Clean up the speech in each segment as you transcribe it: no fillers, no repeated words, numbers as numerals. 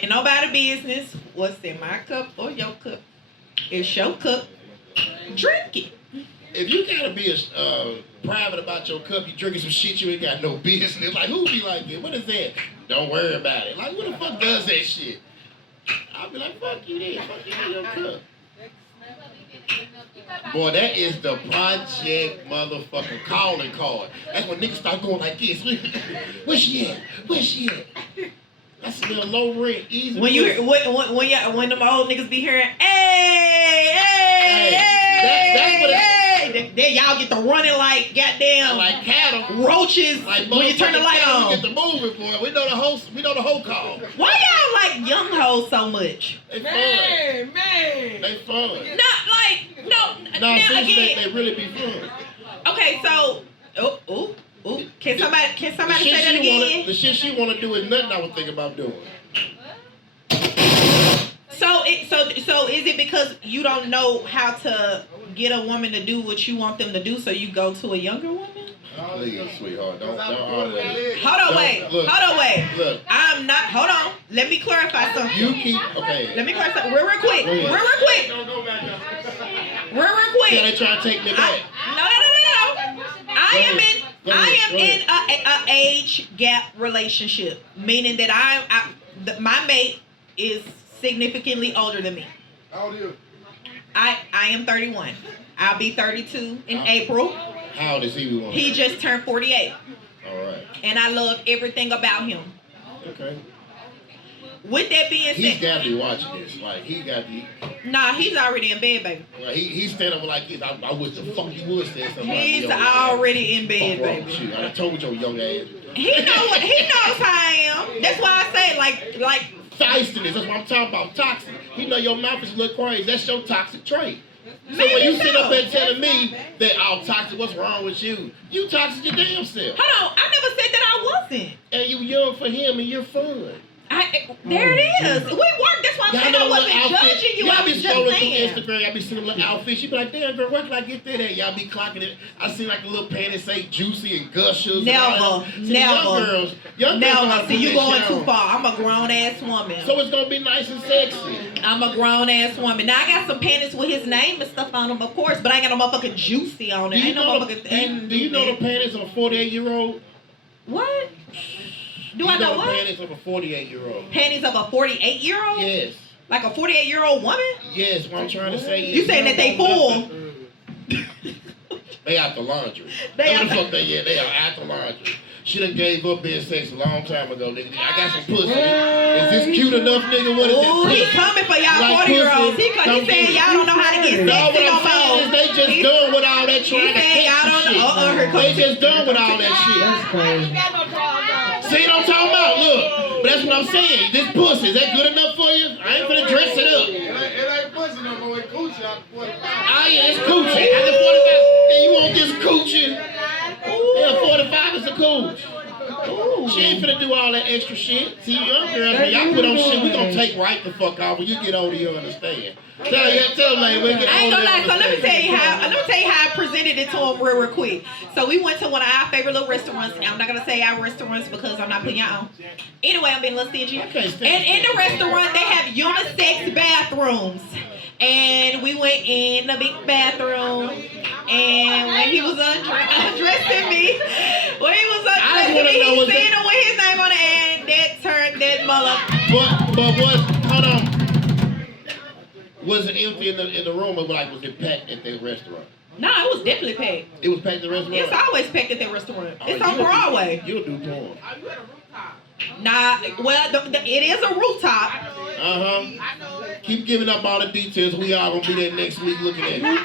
Ain't nobody business what's in my cup or your cup. It's your cup. Drink it. If you gotta be private about your cup, you drinking some shit you ain't got no business. Like, who be like that? What is that? Don't worry about it. Like, who the fuck does that shit? I'll be like, fuck you then. Fuck you in your cup. Boy, that is the project motherfucking calling card. That's when niggas start going like this. Where she at? Where she at? That's a little low rent, easy. When when them old niggas be hearing, hey, that's what then y'all get to running like goddamn like cattle, roaches like when you turn the light on. We get the moving, boy. We know the whole call. Why y'all like young hoes so much? They fun. Man. They fun. Not like no. No, seriously, again. they really be fun. Okay, so ooh. Can somebody say that again? The shit she wanna do is nothing I would think about doing. So is it because you don't know how to get a woman to do what you want them to do, so you go to a younger woman? Please, sweetheart, don't always. Hold on, wait. Look. I'm not. Hold on. Let me clarify something. You keep okay. Let me clarify real quick. Real quick. Don't go back up. Real quick. Yeah, they try to take me back. No. I am in a age gap relationship, meaning that my mate is significantly older than me. How old are you? I am 31. I'll be 32 in April. How old is he? He just turned 48. All right. And I love everything about him. Okay. With that being He's said, got to be watching this. Like, he got to be. Nah, he's already in bed, baby. Well, he's standing up like this. I wish the fuck you would say something. He's already in bed, baby. You. I told your young ass. He knows how I am. That's why I say like feistiness. That's what I'm talking about. Toxic. He know your mouth is a little crazy. That's your toxic trait. So Maybe when you so. sit up there telling me that toxic, what's wrong with you? You toxic your damn self. Hold on, I never said that I wasn't. And you young for him and you're fun. There it is. We work. That's why I'm saying I wasn't judging you. I Y'all be was just scrolling saying. through Instagram. Y'all be seeing little outfits. You be like, damn girl, where can I get that at? Y'all be clocking it. I see like a little panties say juicy and gushers. Never. Young girls know how to See, put you that going shit too on. far. I'm a grown ass woman. So it's gonna be nice and sexy. I'm a grown ass woman. Now I got some panties with his name and stuff on them, of course, but I ain't got no motherfucking juicy on it. Do you Ain't no know motherfucking. do you know the panties of a 48-year-old? What? Do I know the what? panties of a 48-year-old? Panties of a 48-year-old? Yes. Like a 48-year-old woman? Yes, what I'm trying to say is... You saying that they full? They out the laundry. They What the fuck they are out the laundry. She done gave up being sex a long time ago, nigga. I got some pussy. Is this cute enough, nigga? What is this? Ooh, he coming for y'all 40-year-olds. He saying y'all don't know how to get No, sexy what no I'm saying more. is they just done with all that trying to saying y'all catch don't know. shit. They just done with all that shit. See what I'm talking about? Look, but that's what I'm saying. This pussy, is that good enough for you? I ain't finna dress it up. It ain't pussy no more. It's coochie out the 45. Ah, yeah, it's coochie. After 45, and you want this coochie? Yeah, 45 is a cooch. Ooh. She ain't finna do all that extra shit. See, young girls, when y'all put on shit, we gonna take right the fuck off. When you get older, you'll understand. Tell them, like, when you get older, I ain't gonna lie. So let me tell you how I presented it to him real quick. So we went to one of our favorite little restaurants. I'm not gonna say our restaurants because I'm not putting y'all on. Anyway, I'm being a little stingy. And in the restaurant, they have unisex bathrooms. And we went in the big bathroom. And when he was undressing me, he seen him with his name on it, and that turned that mother. But what? Hold on. Was it empty in the room, or like was it packed at the restaurant? No, it was definitely packed. It was packed at the restaurant. It's always packed at that restaurant. Oh, It's on Broadway. You'll do porn. Nah, well, it is a rooftop. Keep giving up all the details. We all gonna be there next week looking at it. Look.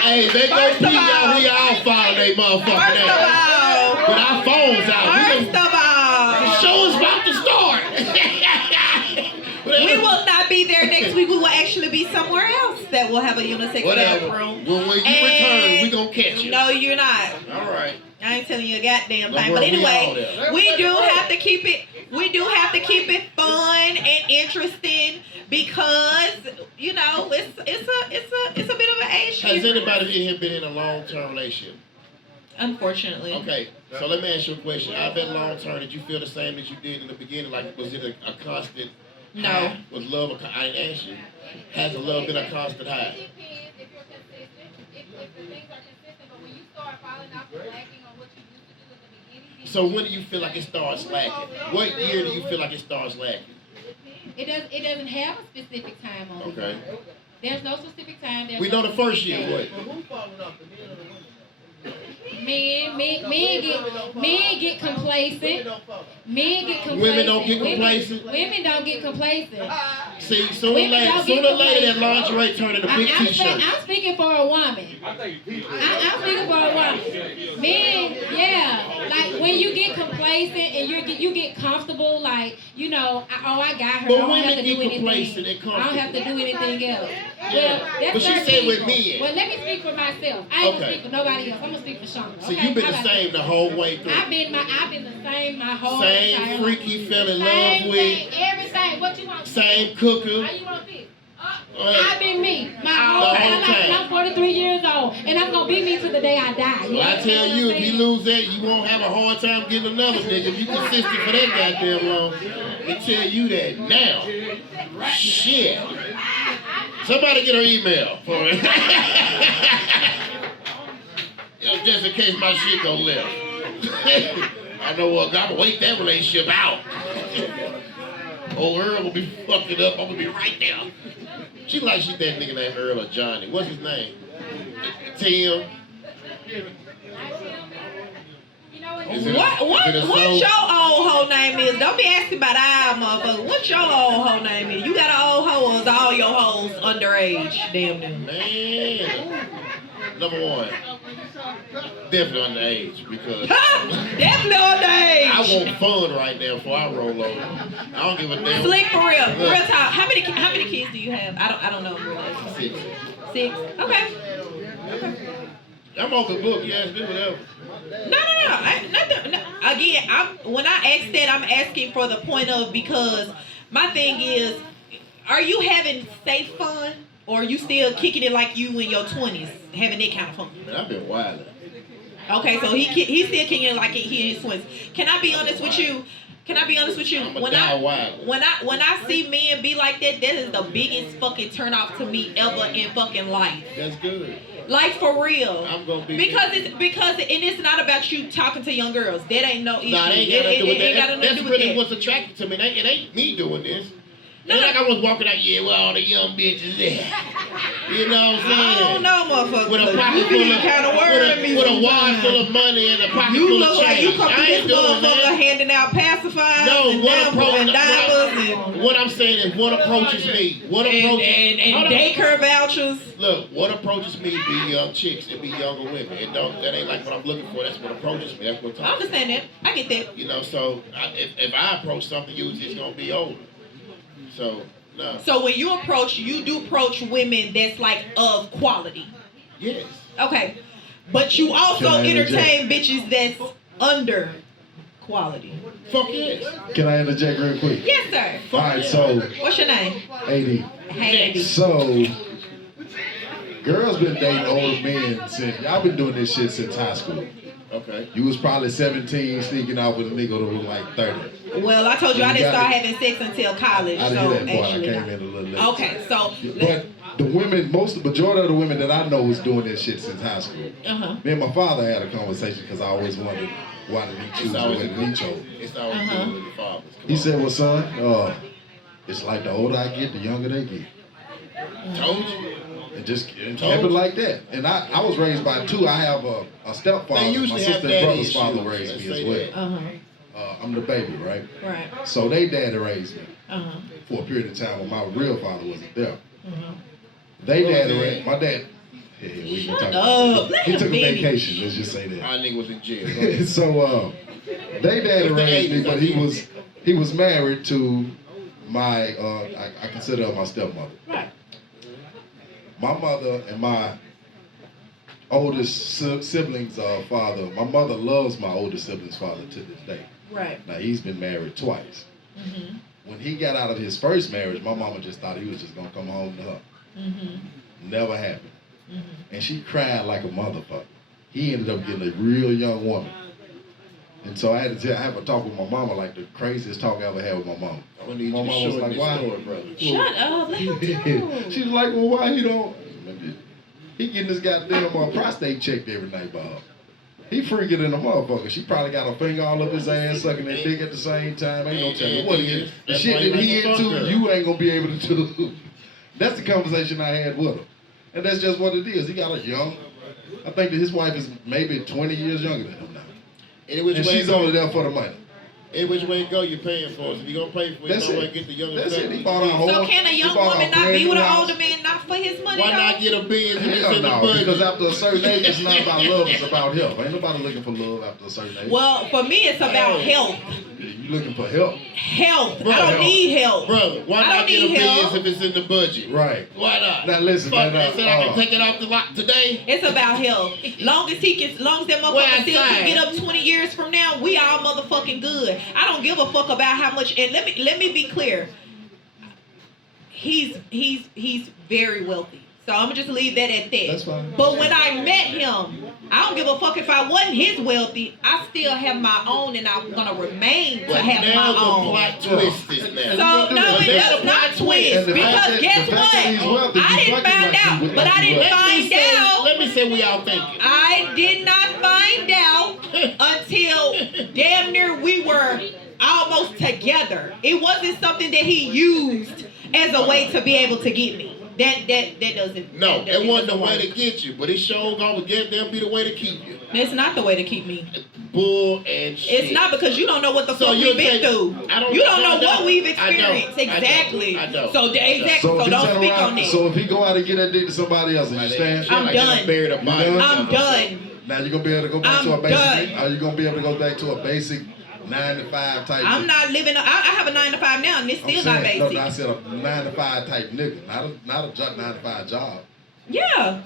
Hey, they go pee y'all. We all follow they motherfucking First of ass. all. But our phones out. First of all. The show is about to start. We will not be there next week. We will actually be somewhere else that will have a unisex bathroom. Well, when you return, we gonna catch you. No, you're not. All right. I ain't telling you a goddamn thing. But anyway, we do have to keep it. We do have to keep it fun and interesting because you know it's a bit of an age shift. Has anybody in here been in a long-term relationship? Unfortunately. Okay, so let me ask you a question. I bet long term, did you feel the same as you did in the beginning? Like, was it a constant No. high? Was love, I didn't ask you. Has a love been a constant high? So when do you feel like it starts lacking? What year do you feel like it starts lacking? It doesn't have a specific time on it. Okay. There's no specific time. We know the first year, what? Men get complacent. Men get complacent. Women don't get complacent? Women don't get complacent. See, sooner or later that lingerie turn into big t-shirts. I'm speaking for a woman. I'm speaking for a woman. Men, yeah, like when you get complacent and you get comfortable, like I got her. But I don't women have to get do complacent anything. and I don't have to do anything else. Well, that's But she her said with people. men. Well, let me speak for myself. I ain't gonna Okay. speak for nobody else. I'm gonna speak for Shauna. So you've been the same the whole way through. I've been the same my whole Same entire freaky life. fell in Same love with. thing, everything. What you want? Same cooker. How you want this? Uh, I've been me my The whole whole entire life. time. And I'm 43 years old, and I'm gonna be me to the day I die. Well, I tell know you, what if I'm you saying? lose that, you won't have a hard time getting another nigga. If you consistent for that goddamn long, I tell you that now. Shit. Somebody get her email for it. Just in case my shit go left. I know what, I'm gonna wait that relationship out. Old Earl will be fucking up. I'm gonna be right there. She like she that nigga named Earl or Johnny. What's his name? Tim. Is it a- What is it a what soul? your old hoe name is? Don't be asking about our motherfucker. What your old hoe name is? You got an old hoe, or is all your hoes underage? Damn near. Man. Number one. Definitely underage because Definitely underage. I want fun right now before I roll over. I don't give a damn. Slick for real. Real talk. How many kids do you have? I don't know. Really. 6. 6. Okay. I'm off the book. You ask me whatever. No. Nothing. No. Again, when I ask that, I'm asking for the point of, because my thing is, are you having safe fun, or are you still kicking it like you in your 20s, having that kind of fun? Man, I've been wilding. Okay, so he's still kicking it like he in his 20s. Can I be honest with you? I'm a die wild. When I see men be like that, that is the biggest fucking turn off to me ever in fucking life. That's good. Like for real. I'm gonna be because it's not about you talking to young girls. That ain't no issue. Nah, it ain't got nothing to do with It got that. nothing to That's do with really that. what's attractive to me. It ain't me doing this. No, It's no. like I was walking out, yeah, where all the young bitches there. You know what I'm saying? I don't know, motherfucker. With a You pocket be full of kind of worrying me with a sometimes. wad full of money and a pocket You full look of like you change. come I through ain't this doing motherfucker that. handing out pacifiers No, and diapers and what I'm saying is what approaches me. What approaches and daycare vouchers. Look, what approaches me be young chicks and be younger women. And that ain't like what I'm looking for. That's what approaches me. That's what I talks. understand that. I get that. You know, so if I approach something, usually it's gonna be older. So no. So when you do approach women that's like of quality. Yes. Okay. But you also Can I entertain bitches that's under quality. Fuck yes. Can I interject real quick? Yes, sir. All right, so What's your name? AD. Hey. So girls been dating older men since y'all been doing this shit since high school. Okay. You was probably 17 sneaking out with a nigga that was like 30. Well, I told you I didn't got start it. having sex until college. I didn't so hear that part. I actually, came in a little late. Okay, so But the women, the majority of the women that I know is doing this shit since high school. Me and my father had a conversation because I always wondered why did he choose the way that he chose. It's always good with the fathers. He said, well, son, it's like the older I get, the younger they get. Told you. And just kept it like that. And I was raised by two. I have a stepfather. They My usually have sister and daddy brother's issues. father raised Let's me as say well. that. I'm the baby, right? Right. So they daddy raised me for a period of time when my real father wasn't there. They What was daddy that? raised my dad. Yeah, we can talk up. about it. Let He him took a finish. vacation. Let's just say that. Our nigga was in jail. Go ahead. So they daddy It's the raised me, 80s, but I think. he was married to my I consider her my stepmother. Right. My mother and my oldest sibling's father. My mother loves my oldest sibling's father to this day. Right. Now he's been married twice. When he got out of his first marriage, my mama just thought he was just gonna come home to her. Never happened. And she cried like a motherfucker. he ended up getting a real young woman. And so I had to have a talk with my mama, like the craziest talk I ever had with my mama. I need My you to mama was shorten like, this why? story, brother. Shut up, let him talk. She was like, well, why he don't? He getting this goddamn prostate checked every night, Bob. He freaking in a motherfucker. She probably got a finger all up his ass, sucking that dick at the same time. Ain't no telling what he is. The shit that he into, you ain't gonna be able to do. That's the conversation I had with him. And that's just what it is. He got a young, I think that his wife is maybe 20 years younger than him now. And she's only there for the money. Any which way you go, you're paying for it. If you're going to pay for it, you might get the younger That's it. He family. bought a whole, So can a young woman not be with an older man not for his money? Why though? not get a billion if it's Hell in the no, budget? because after a certain age, it's not about love, it's about health. Ain't nobody looking for love after a certain age. Well, for me, it's about health. You looking for help. Health. Brother, I don't need help. Brother, why I not don't get a need billion help. if it's in the budget? Right. Why not? Now listen, Fuck, man, they said I can take it off the lot today. It's about health. Long as that Well, motherfucker still outside. can get up 20 years from now, we all motherfucking good. I don't give a fuck about how much. And let me be clear. He's very wealthy. So I'm gonna just leave that at that. That's fine. But when I met him, I don't give a fuck if I wasn't his wealthy. I still have my own, and I'm gonna remain to But have now my the own. plot twist is now. So no, But it that's does a not plot twist. twist And the fact because that- guess the fact that he's what? wealthy, I he's didn't fucking find like out, you, but I didn't find out. Let me say we all thinking. I did not find out until damn near we were almost together. It wasn't something that he used as a way to be able to get me. That doesn't. No, that it wasn't the doesn't way work. to get you, but it sure gonna get them be the way to keep you. It's not the way to keep me. Bull and shit. It's not because you don't know what the So fuck you'll we've been take- through. I don't- You don't I know don't. what we've I don't. experienced. I don't. Exactly. I don't. So exactly. So So if he don't turn speak around, on that. so if he go out and get that dick to somebody else, and you stand, I'm done. Buried a body. You done? I'm done. now you're gonna be able to go back to a I'm basic. done. Are you gonna be able to go back to a basic 9 to 5 type? I'm not living. I have a 9 to 5 now, and it's I'm still not saying, basic. No, I said a 9 to 5 type nigga, not a 9 to 5 job. Yeah.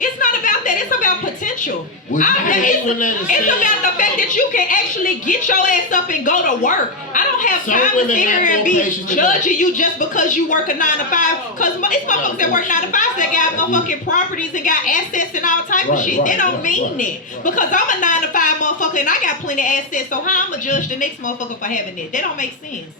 It's not about that. It's about potential. Would you- I hate when that is It's said. about the fact that you can actually get your ass up and go to work. I don't have Some time to women sit here have and more be patience than judging you just because you work a 9 to 5. Because it's motherfuckers that work 9 to 5 that got motherfucking properties and got assets and all type of Right, shit. right, They don't right, mean right, that. Because I'm a 9 to 5 motherfucker and I got plenty of assets. So how I'm going to judge the next motherfucker for having it? That don't make sense.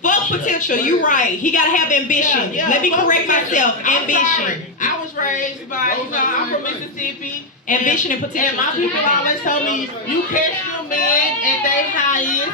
Fuck potential. You right. He gotta have ambition. Yeah, Let me fuck correct potential. myself. I'm Ambition. sorry. I was raised by, I'm from Mississippi. Ambition and potential. And my people always tell me, you catch your man at their highest,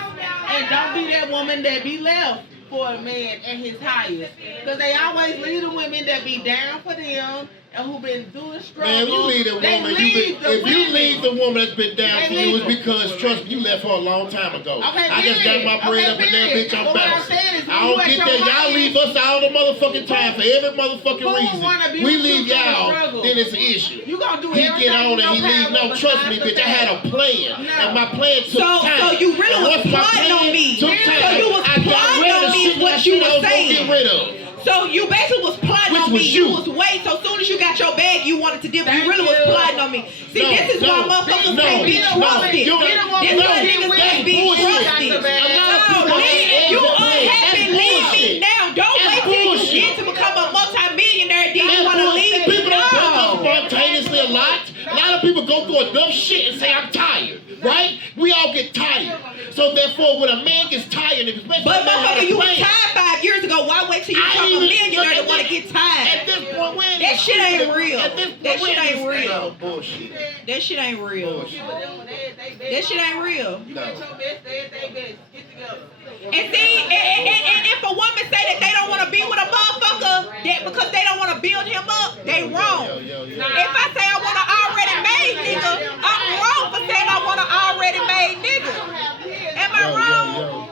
and don't be that woman that be left for a man at his highest. Because they always leave the women that be down for them and who been through the struggle. Man, you leave the They woman. leave the If you women. leave the woman that's been down They for you, it's leave because trust me, you left her a long time ago. Okay, I just got period. my bread Okay, up in that period. bitch. I'm But what I'm bouncing. saying is, I you don't at get your that. Y'all highest. leave us all the motherfucking time for every motherfucking Who reason. wanna be We with leave you through the y'all, struggle? then it's an issue. You gonna do He everything get on in and he your leave. power No, trust me, besides bitch. I had a plan, No. and my plan took time. So you really And was once my plotting on plan me. took So time, you was I got plotting rid of on the me shit is what that you I was was gonna saying. get rid of. So you basically was plotting Which on was me. you. You was wait. So soon as you got your bag, you wanted to dip. Thank You really was you. plotting on me. See, No, this is no, why motherfuckers no, can't be no, trusted. you- This no, why niggas that's can't be bullshit. trusted. A lot of No, people leave- have you that plan. unhappy. That's Leave me bullshit. now. Don't That's wait till bullshit. you get to become a multi-millionaire. Then you That's want to bullshit. leave. People don't break up No. spontaneously a lot. A lot of people go through enough shit and say, I'm tired, right? We all get tired. So therefore, when a man gets tired, if especially But a man had motherfucker, a you was plan, tired 5 years ago. Why wait till you I become a even- millionaire to look, want to get tired? At this point, we ain't That shit ain't real. At this point, That we shit ain't just- real. No, bullshit. That shit ain't real. Bullshit. That shit ain't real. You get your best, they best. Get together. And see, and if a woman say that they don't want to be with a motherfucker that because they don't want to build him up, they wrong. Yo. If I say I want an already made nigga, I'm wrong for saying I want an already made nigga. Am I wrong?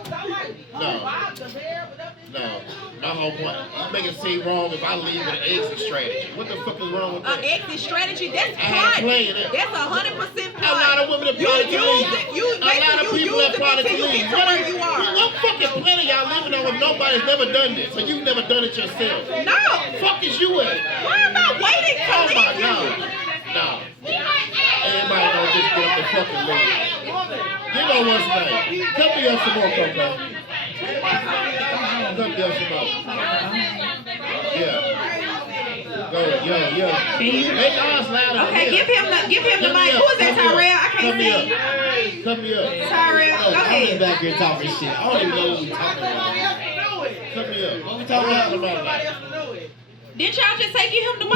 No. My whole point. You make it seem wrong if I leave with an exit strategy. What the fuck is wrong with An that? exit strategy, that's I had plotting. played it. That's 100% A plotting. lot of women have You plotted to use leave. it. You A lot of people have plotted to until you leave. get to where you are. What fucking planet y'all living on if nobody's never done this? So you've never done it yourself. No. Fuck is you at? Why am I waiting to Oh my leave God. you? No. Everybody don't just get up and fucking leave. Give her what's name. Cut me up some more, Coco. Cut me up some more. Yeah. Yo. Make ours louder. Okay, give him the mic. Who is that, Tyrell? I can't see. Come here. Tyrell, go I'm just ahead. back here talking shit. I don't even know what we talking about. Come here. What we talking about? Did y'all just say give him the mic?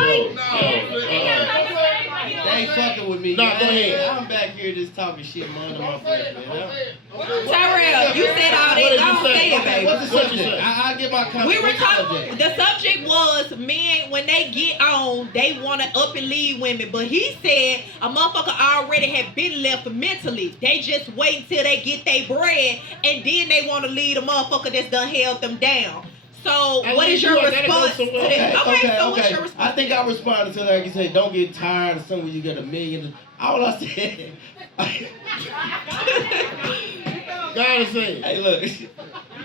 They ain't fucking with me. No, go ahead. I'm back here just talking shit, man. My friend, man. Tyrell, you said all What did that. you Don't say? say it, Okay, baby. what's the What you subject? say? I'll get my comment. We were What's the talking. subject? The subject was men when they get on, they want to up and leave women. But he said a motherfucker already had been left mentally. They just wait till they get their bread, and then they want to leave the motherfucker that's done held them down. So, what is your response to that? Okay, so what's your response? I think I responded to that. Like you said, don't get tired of something when you get $1 million. All I said. Gotta say. Hey, look.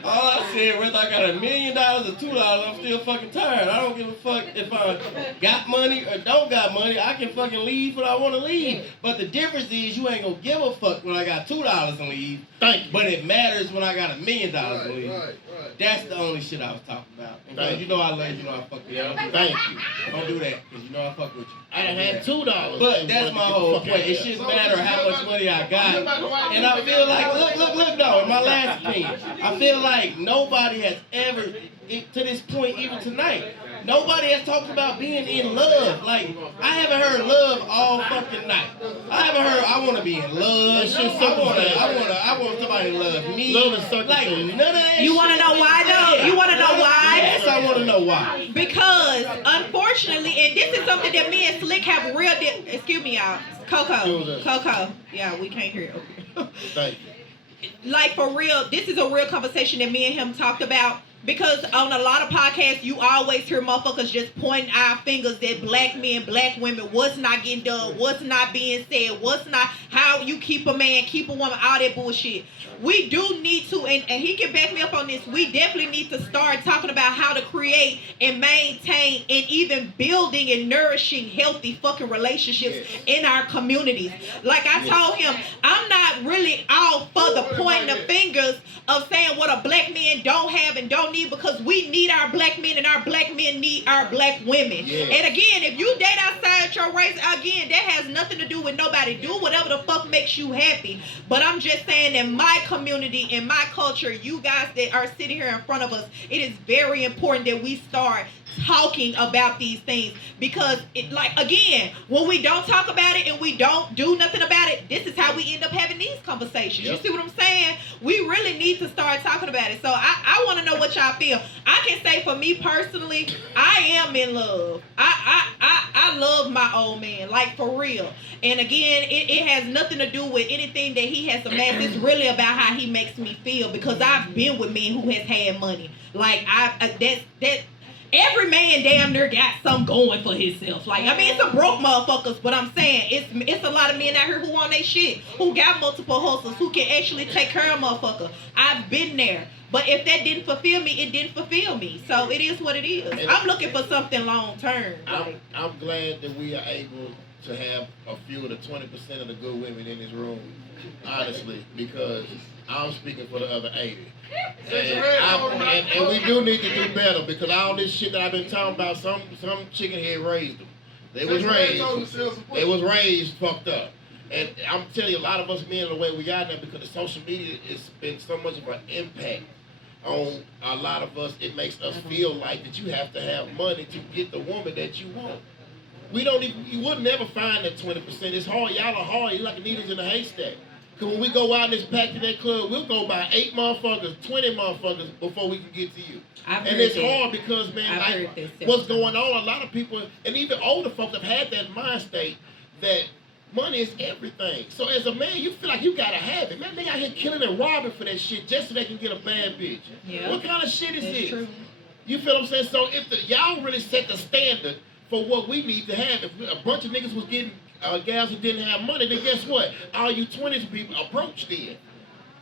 All I said, whether I got $1 million or $2, I'm still fucking tired. I don't give a fuck if I got money or don't got money. I can fucking leave when I want to leave. But the difference is you ain't gonna give a fuck when I got $2 and leave. Thank you. But it matters when I got $1 million and leave. Right. That's the only shit I was talking about. And girl, you know I love you, know I fuck with you. Don't do that. Thank you. Don't do that, because you know I fuck with you. I done had $2. But that's my whole point. It shouldn't matter how much money I got. And I feel like, look, though, in my last opinion, I feel like nobody has ever, to this point, even tonight, nobody has talked about being in love. Like, I haven't heard love all fucking night. I haven't heard I want to be in love. I want somebody to love me. Love is circumstance. Like, none of that You shit. want to know why, though? You want to know why? Yes, I want to know why. Because, unfortunately, and this is something that me and Slick have real... excuse me, y'all. Coco. Yeah, we can't hear it. Thank you. Like, for real, this is a real conversation that me and him talked about. Because on a lot of podcasts, you always hear motherfuckers just pointing our fingers at black men, black women, what's not getting done, what's not being said, what's not, how you keep a man, keep a woman, all that bullshit. We do need to, and he can back me up on this, we definitely need to start talking about how to create and maintain and even building and nourishing healthy fucking relationships in our communities. Like I told him, I'm not really all for the pointing the fingers of saying what a black man don't have and don't need, because we need our black men and our black men need our black women. Yeah. And again, if you date outside your race, again, that has nothing to do with nobody. Do whatever the fuck makes you happy. But I'm just saying, in my community, in my culture, you guys that are sitting here in front of us, it is very important that we start talking about these things, because it, like, again, when we don't talk about it and we don't do nothing about it, this is how we end up having these conversations. You see what I'm saying? We really need to start talking about it. So I want to know what y'all feel. I can say for me personally, I am in love. I love my old man, like, for real. And again, it has nothing to do with anything that he has amassed. It's really about how he makes me feel, because I've been with men who has had money. Like, every man damn near got something going for himself. Like, I mean, it's some broke motherfuckers, but I'm saying it's a lot of men out here who want their shit, who got multiple hustles, who can actually take care of motherfucker. I've been there. But if that didn't fulfill me, it didn't fulfill me. So it is what it is. I'm looking for something long term. I'm glad that we are able to have a few of the 20% of the good women in this room, honestly, because I'm speaking for the other 80. And we do need to do better, because all this shit that I've been talking about, some chicken head raised them. They was raised fucked up. And I'm telling you, a lot of us men, the way we got there, because the social media has been so much of an impact on a lot of us. It makes us feel like that you have to have money to get the woman that you want. You would never find that 20%. It's hard. Y'all are hard. You're like needles in a haystack. Because when we go out in this pack to that club, we'll go by 8 motherfuckers, 20 motherfuckers before we can get to you. And it's hard because, man, like, what's going on, a lot of people, and even older folks have had that mind state that money is everything. So as a man, you feel like you gotta have it. Man, they out here killing and robbing for that shit just so they can get a bad bitch. Yeah. What kind of shit is this? True. You feel what I'm saying? So if y'all really set the standard for what we need to have, if a bunch of niggas was getting gals who didn't have money, then guess what? All you 20s people approached then.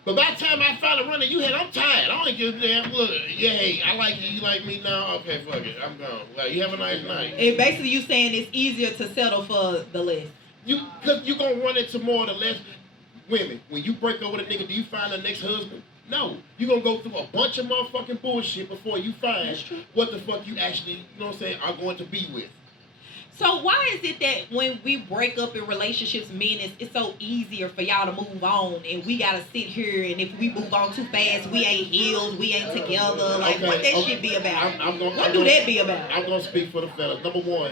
But by the time I finally run it, I'm tired. I don't give a damn. Look, yeah, hey, I like you. You like me now? Okay, fuck it. I'm gone. Well, you have a nice night. And basically, you saying it's easier to settle for the less. Because you're going to run into more or less women. When you break up with a nigga, do you find the next husband? No. You're going to go through a bunch of motherfucking bullshit before you find what the fuck you actually, you know what I'm saying, are going to be with. So why is it that when we break up in relationships, men, it's so easier for y'all to move on, and we gotta sit here, and if we move on too fast, we ain't healed, we ain't together. Like, what that shit be about? What do that be about? I'm gonna speak for the fellas. Number one,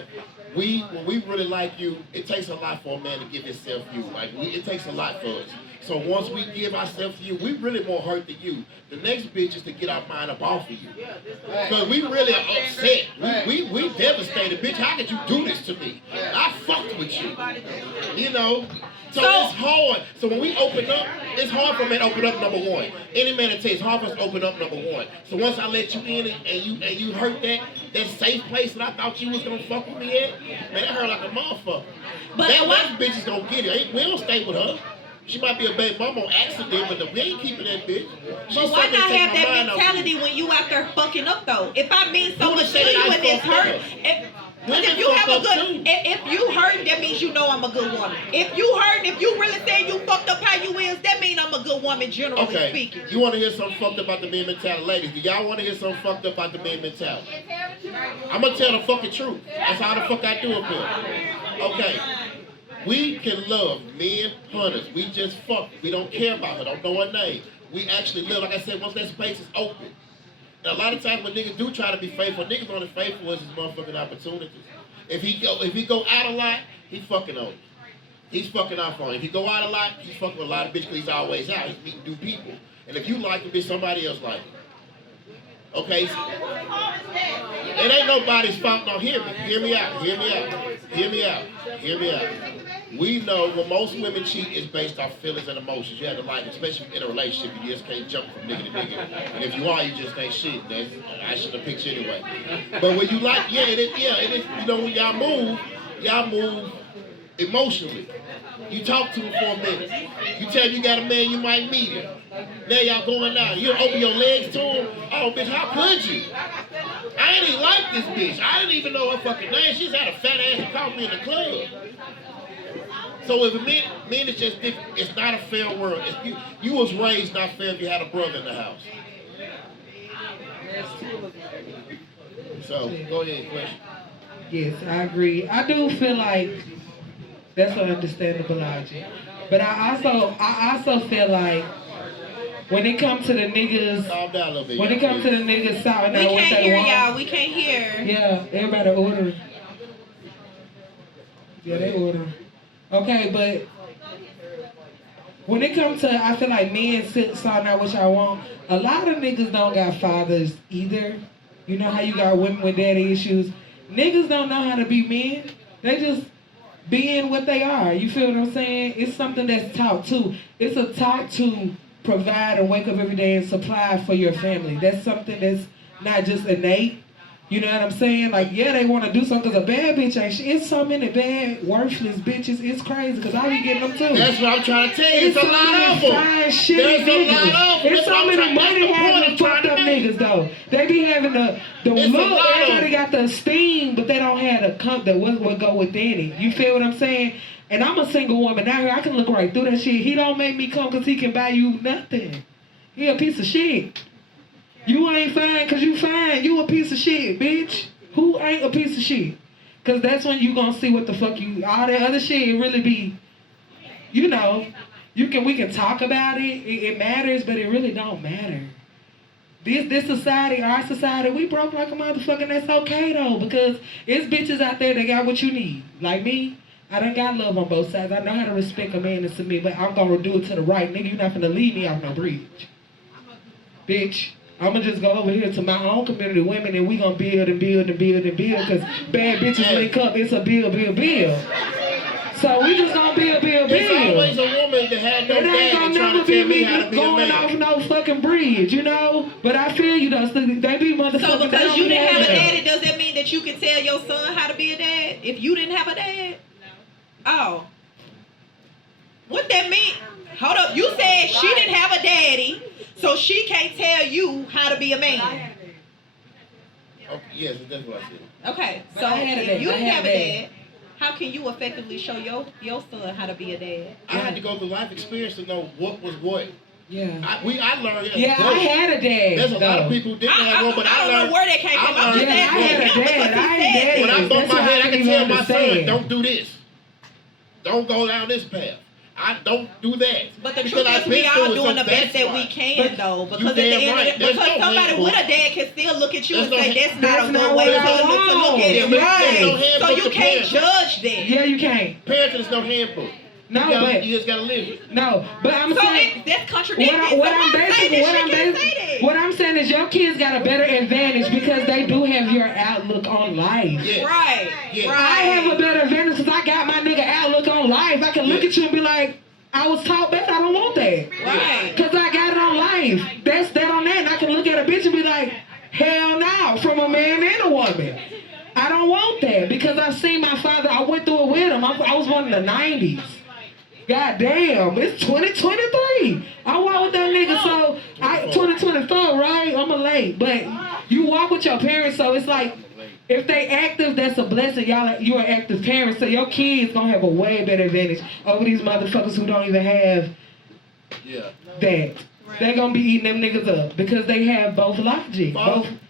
when we really like you, it takes a lot for a man to give himself you. Like, it takes a lot for us. So once we give ourselves to you, we really more hurt than you. The next bitch is to get our mind up off of you. Because we really are upset. We devastated. Bitch, how could you do this to me? I fucked with you. You know? So it's hard. So when we open up, it's hard for men to open up, number one. Any man that takes hard for us to open up, number one. So once I let you in and you hurt that safe place that I thought you was gonna fuck with me at, man, that hurt like a motherfucker. But that last bitch is gonna get it. We don't stay with her. She might be a baby mama on accident, but we ain't keeping that bitch. But why not have that mentality when you out there fucking up though? If I mean so much to you and it's hurt, if you have a good, if you hurt, that means you know I'm a good woman. If you hurt, if you really saying you fucked up how you is, that means I'm a good woman, generally speaking. You want to hear something fucked up about the men mentality, ladies? Do y'all want to hear something fucked up about the men mentality? I'm gonna tell the fucking truth. That's how the fuck I do it, Bill. Okay. We can love men hunters. We just fuck. We don't care about her. Don't know her name. We actually live. Like I said, once that space is open. And a lot of times when niggas do try to be faithful, niggas only faithful is his motherfucking opportunities. If he go out a lot, he fucking on it. He's fucking off on it. If he go out a lot, he's fucking with a lot of bitches because he's always out. He's meeting new people. And if you like him, bitch, somebody else like him. Okay? It ain't nobody's fault. No, hear me. Hear me out. Hear me out. Hear me out. Hear me out. We know when most women cheat is based off feelings and emotions. You have to like, especially in a relationship, you just can't jump from nigga to nigga. And if you are, you just ain't shit. I should have picked you anyway. But when you like, it is. You know, when y'all move emotionally. You talk to him for a minute. You tell him you got a man, you might meet him. Now y'all going out. You open your legs to him. Oh, bitch, how could you? I ain't even like this bitch. I didn't even know her fucking name. She just had a fat ass and called me in the club. So if men is just different, it's not a fair world. You was raised not fair if you had a brother in the house. So go ahead, question. Yes, I agree. I do feel like that's an understandable logic. But I also feel like when it comes to the niggas, calm down a little bit. When it comes to the niggas shouting out what they they want. Y'all. We can't hear. Yeah, everybody ordering. Yeah, they ordering. Okay, but when it comes to, I feel like men shouting out what y'all want, a lot of niggas don't got fathers either. You know how you got women with daddy issues? Niggas don't know how to be men. They just being what they are. You feel what I'm saying? It's something that's taught too. It's a taught to provide and wake up every day and supply for your family. That's something that's not just innate. You know what I'm saying? Like, yeah, they want to do something because a bad bitch ain't shit. It's so many bad, worthless bitches. It's crazy because I be getting them too. That's what I'm trying to tell you. It's a lot of them. There's a lot of them. It's so many money having fucked up niggas though. They be having the look. Everybody got the esteem, but they don't have the comfort what go within it. You feel what I'm saying? And I'm a single woman out here. I can look right through that shit. He don't make me come because he can buy you nothing. He a piece of shit. You ain't fine because you fine. You a piece of shit, bitch. Who ain't a piece of shit? Because that's when you gonna see what the fuck you... All that other shit really be... You know, we can talk about it. It matters, but it really don't matter. This society, our society, we broke like a motherfucker, and that's okay, though. Because it's bitches out there that got what you need. Like me, I done got love on both sides. I know how to respect a man and submit, but I'm gonna do it to the right. Nigga, you're not gonna leave me off no bridge. Bitch. I'm gonna just go over here to my own community of women and we gonna build and build and build and build because bad bitches link up. It's a build. So we just gonna build. There's always a woman that had no dad and trying to tell me how to be a man. Going off no fucking bridge, you know? But I feel you though. They be motherfuckers. So because you didn't have a daddy, does that mean that you can tell your son how to be a dad? If you didn't have a dad? Oh. What that mean? Hold up. You said she didn't have a daddy. So she can't tell you how to be a man. Oh, yes, that's what I said. Okay, so if you didn't have a dad, how can you effectively show your son how to be a dad? I had to go through life experience to know what was what. Yeah. I learned. Yeah, I had a dad. There's a lot of though. people who didn't have one, but I don't learned. know where that came from. I'm learned- just Yeah, I had a asking him because dad. I he ain't said daddy. When I it. bump That's my why head, I I can couldn't tell even my son, understand. don't do this. Don't go down this path. I don't do that. But the Because truth I've is, we been all through it, doing so the best that's that why. we can, though. Because at the damn end right. of the There's because no somebody handbook. with a dad can still look at you There's and say, no- that's not That's a not good way what to I look at want. it. Yeah, but there's no Right. handbook So you to can't parents. judge that. Yeah, you can't. Parenting is no handbook. No, You just gotta live it. no, but I'm So saying. that's contradicting. What I'm saying is your kids got a better advantage because they do have your outlook on life. Yes. Right. Yes. Right. I have a better advantage because I got my nigga outlook on life. I can look at you and be like, I was taught that. I don't want that. Right. Because I got it on life. That's that on that. And I can look at a bitch and be like, hell no, from a man and a woman. I don't want that because I've seen my father. I went through it with him. I was born in the 90s. God damn, it's 2023. I walk with that nigga, so 2024, right? I'm a late, but you walk with your parents, so it's like if they active, that's a blessing. You're an active parent, so your kids gonna have a way better advantage over these motherfuckers who don't even have that. They're gonna be eating them niggas up because they have both logic.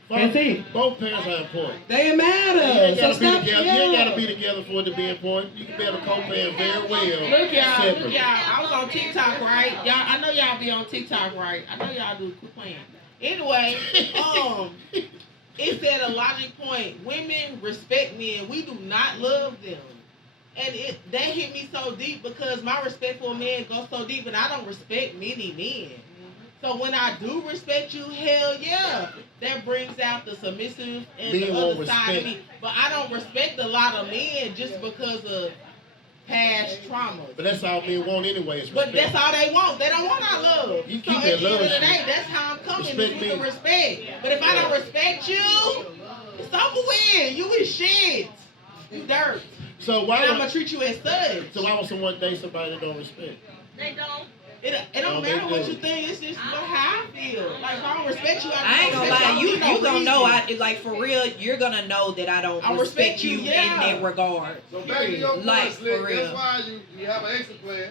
That's it. Both parents are important. They You matter. ain't So gotta be stop. together. You ain't Yeah. gotta be together for it to be important. You can be able to co-parent very well. Look y'all, separately. I was on TikTok, right? Y'all, I know y'all be on TikTok, right? I know y'all do. Quit playing. Anyway, it said a logic point. Women respect men. We do not love them. And that hit me so deep because my respect for a man goes so deep, and I don't respect many men. So when I do respect you, hell yeah, that brings out the submissive and Men the won't other side of respect. me. But I don't respect a lot of men just because of past trauma. But that's all men want anyway. Is But respect. that's all they want. They don't want our love. You So keep at that the end love of the shit. day, that's how I'm coming is Respect with the me. respect. But if I don't respect you, it's over with. You is shit. You dirt. So And why? I'm gonna treat you as such. So why would someone date somebody that don't respect? It don't No, they matter what do. you think. It's just how I feel. Like if I don't respect you, I ain't gonna lie, you gonna know. Like for real, you're gonna know that I don't I respect you yeah. in that regard. So back to your Like, point, Slick, for real. that's why you have an exit plan.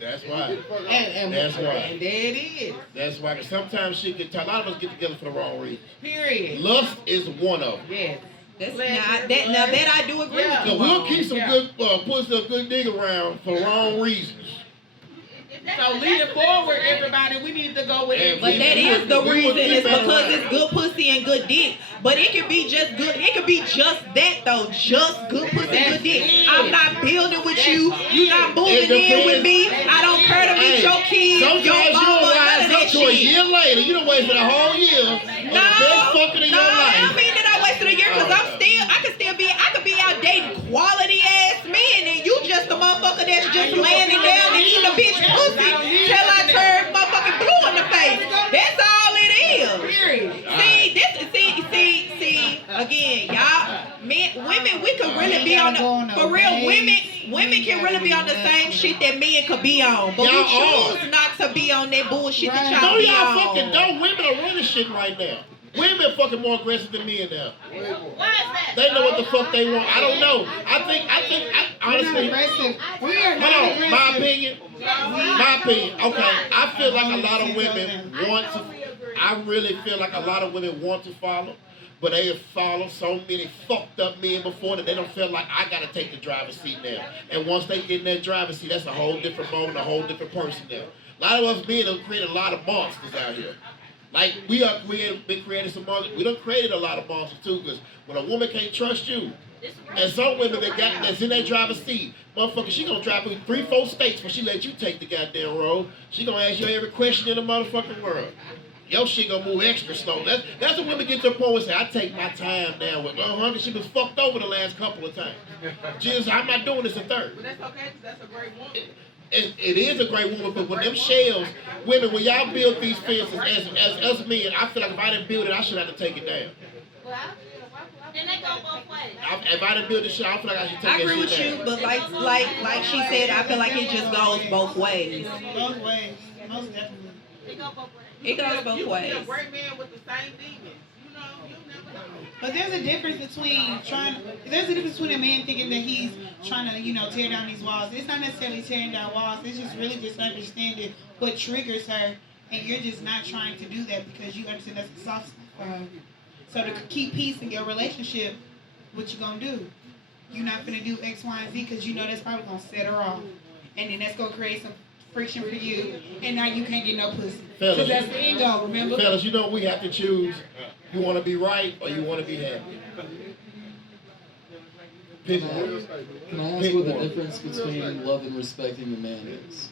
That's why. And That's why. And there it is. That's why. 'Cause sometimes shit get tight. A lot of us get together for the wrong reason. Period. Lust is one of them. Yes. That's Pleasure, now that I do agree Yeah. with you. So we'll on. keep some Yeah. good pussy, a good nigga around for wrong reasons. So leading forward, everybody, we need to go with it. But that is the We reason. would keep It's that because around. it's good pussy and good dick. But it could be just good. It could be just that though. Just good pussy and good dick. I'm not building with you. You not moving in with me. I don't care to meet your kids, Sometimes your you mama, don't none rise of up that to a shit. year later. You done wasted a whole year of the best fucking in No, your I life. don't mean that I wasted a year because I could be out dating quality ass men and you just a motherfucker that's just landing down and eating a bitch pussy till I turn motherfucking blue in the face. That's all it is. Period. See, again, y'all, women, we could really be on the, for real, women can really be on the same shit that men could be on, but we Y'all choose not to be on that bullshit that No, y'all be y'all on. fucking don't. Women are running shit right now. Women are fucking more aggressive than men now. They know what the fuck they want. I don't know. I think, honestly, We are hold on, my opinion. Okay, I feel like a lot of women want to, I really feel like a lot of women want to follow, but they have followed so many fucked up men before that they don't feel like I gotta take the driver's seat now. And once they get in that driver's seat, that's a whole different moment, a whole different person now. A lot of us men have created a lot of monsters out here. Like, we have been creating some monsters. We done created a lot of monsters too, because when a woman can't trust you, and some women that's in that driver's seat, motherfucker, she gonna drive through 3-4 states before she let you take the goddamn road. She gonna ask you every question in the motherfucking world. Your shit gonna move extra slow. That's when women get to a point where say, I take my time now with she was fucked over the last couple of times. Just, I'm not doing this a third. But that's okay, 'cause that's a great woman. It is a great woman, but when them shells, women, when y'all build these fences, as men, I feel like if I didn't build it, I should have to take it down. Then they go both ways. If I didn't build this shit, I feel like I should take I that agree shit with you, down. but like she said, I feel like it just goes both ways. Both ways. Most definitely. They go both ways. It goes both You can be ways. a great man with the same demons. You know, you never know. But there's a difference between there's a difference between a man thinking that he's trying to, tear down these walls. It's not necessarily tearing down walls. It's just really just understanding what triggers her and you're just not trying to do that because you understand that's a soft spot for her. So to keep peace in your relationship, what you gonna do? You're not gonna do X, Y, and Z because you know that's probably gonna set her off, and then that's gonna create some friction for you, and now you can't get no pussy. Because that's the end goal, remember? Fellas, you know we have to choose. You want to be right or you want to be happy? Pick one. Can I ask what the difference between love and respecting the man is?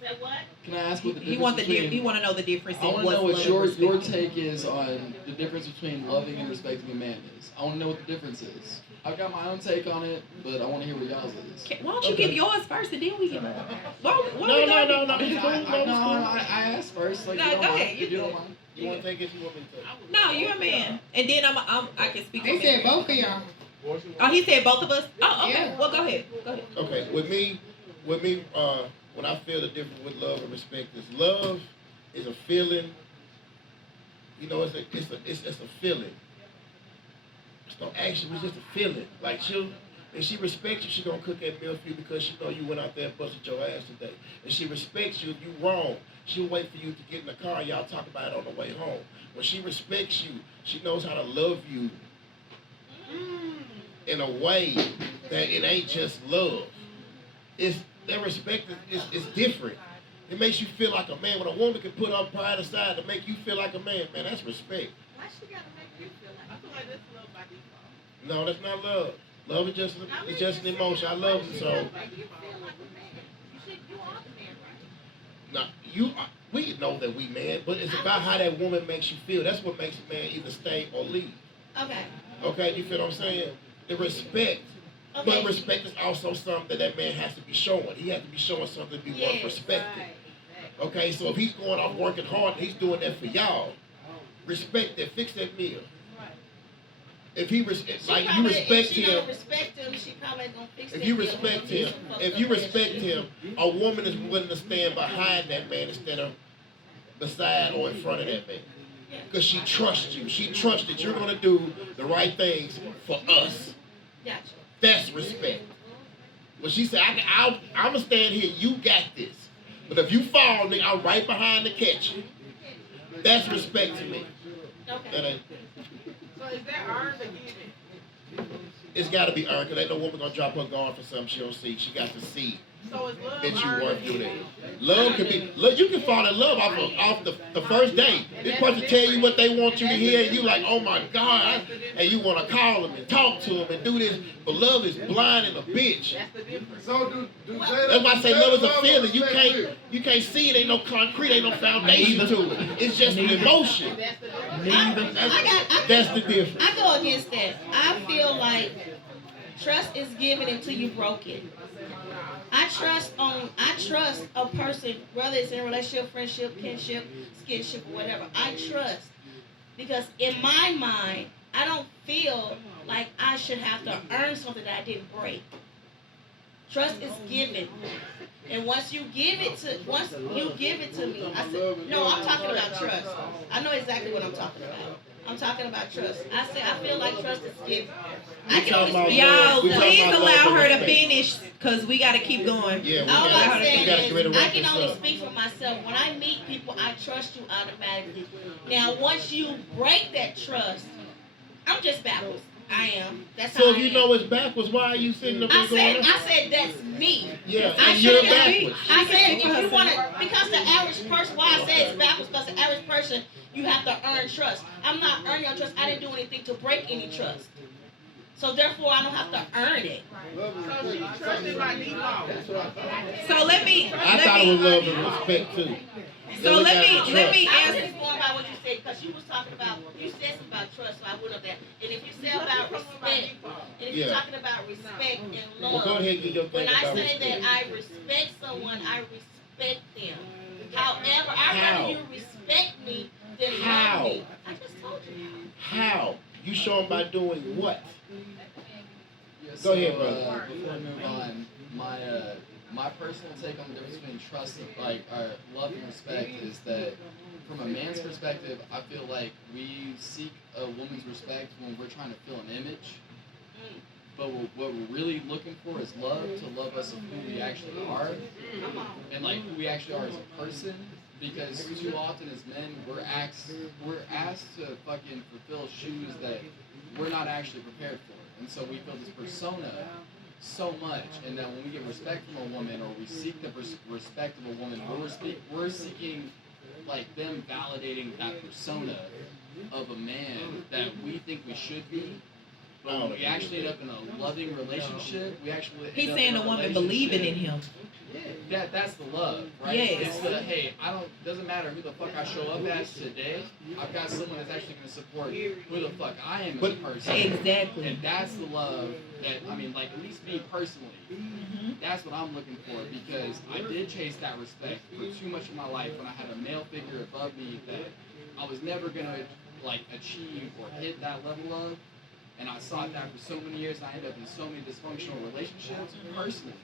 Say what? Can I ask what the He difference between... want to know the difference I in want to what's know what love your and respect. take is on the difference between loving and respecting a man is. I want to know what the difference is. I've got my own take on it, but I want to hear what y'all's is. Why don't you give yours first and then we can... No. I asked first. Like, No, you don't go mind, ahead, if you don't mind. You want to take it? You want me to take it? No, you're a man. And then I can speak They on said it. both of y'all. Oh, he said both of us? Oh, okay. Yeah. Well, go ahead. Go ahead. Okay, with me, when I feel the difference with love and respect is love is a feeling. You know, it's a feeling. It's no action. It's just a feeling. Like if she respects you, she gonna cook that meal for you because she know you went out there and busted your ass today. If she respects you, if you wrong, she'll wait for you to get in the car and y'all talk about it on the way home. When she respects you, she knows how to love you in a way that it ain't just love. It's that respect is different. It makes you feel like a man. When a woman can put her pride aside to make you feel like a man, man, that's respect. Why she gotta make you feel like? I feel like that's love by default. No, that's not love. Love is just an emotion. I love you, so. Make you feel like a man. You are the man, right? Now, we know that we man, but it's about how that woman makes you feel. That's what makes a man either stay or leave. Okay. Okay, you feel what I'm saying? The respect. Okay. But respect is also something that man has to be showing. He has to be showing something to be worth respecting. Okay, so if he's going off working hard and he's doing that for y'all, respect that, fix that meal. If he you respect If she him, don't respect him, she probably gonna fix if that you deal. respect him, a woman is willing to stand behind that man instead of beside or in front of that man. Because she trusts you. She trusts that you're going to do the right things for us. Gotcha. That's respect. When she said, I'm going to stand here, you got this. But if you fall, nigga, I'm right behind to catch you. That's respect to me. Okay. So is that earned or given? It's got to be earned, because ain't no woman going to drop her guard for something she don't see. She got to see So is love that you earned or worth doing given? it. Love can be, look, you can fall in love off the first day. This person tell you what they want you to hear, and you like, oh my God, and you want to call them and talk to them and do this. But love is blind and a bitch. That's the difference. So do That's why I say love is a feeling. You can't see it. Ain't no concrete. Ain't no foundation to it. It's just an emotion. That's the difference. I go against that. I feel like trust is given until you broke it. I trust a person, whether it's in a relationship, friendship, kinship, skinship, or whatever. I trust because in my mind, I don't feel like I should have to earn something that I didn't break. Trust is given. And once you give it to me, I said, no, I'm talking about trust. I know exactly what I'm talking about. I'm talking about trust. I feel like trust is given. I can only speak. Y'all, We talking please about allow love her to and finish, because we got to keep going. Yeah, All I'm we saying gotta get ready is, to I wrap can this only up. speak for myself. When I meet people, I trust you automatically. Now, once you break that trust, I'm just backwards. I am. That's So how if I you am. know it's backwards, why are you sitting up there going? I said that's me. Yeah, I and you're shouldn't backwards. I said if you want to, because the average person, why I say it's backwards, because the average person, you have to earn trust. I'm not earning your trust. I didn't do anything to break any trust. So therefore, I don't have to earn it. So she trusted by default. So let me I thought it was love and respect too. So let me I was answer. just going by what you said, because you was talking about, you said something about trust, so I went up there. And if you said about respect, and if you're talking about respect and love, Well, go ahead and get your thing when I about say respect. that I respect someone, I respect them. However, I'd How? rather you respect me than How? love me. I just told you. How? You show them by doing what? Yeah, Go ahead, brother. Before we move on, my personal take on the difference between trust and love and respect is that from a man's perspective, I feel like we seek a woman's respect when we're trying to fill an image. But what we're really looking for is love, to love us of who we actually are, and like who we actually are as a person, because too often as men we're asked to fucking fulfill shoes that we're not actually prepared for, and so we feel this persona so much, and that when we get respect from a woman or we seek the respect of a woman, we're seeking like them validating that persona of a man that we think we should be. But when we actually end up in a loving relationship, we actually He's end up saying in the a woman relationship. believing in him. That's the love, right? Yes. It's the, hey, doesn't matter who the fuck I show up as today, I've got someone that's actually going to support who the fuck I am as a person. Exactly. And that's the love that, I mean, like, at least me personally, that's what I'm looking for, because I did chase that respect for too much of my life when I had a male figure above me that I was never going to, like, achieve or hit that level of. And I sought that for so many years, and I ended up in so many dysfunctional relationships personally.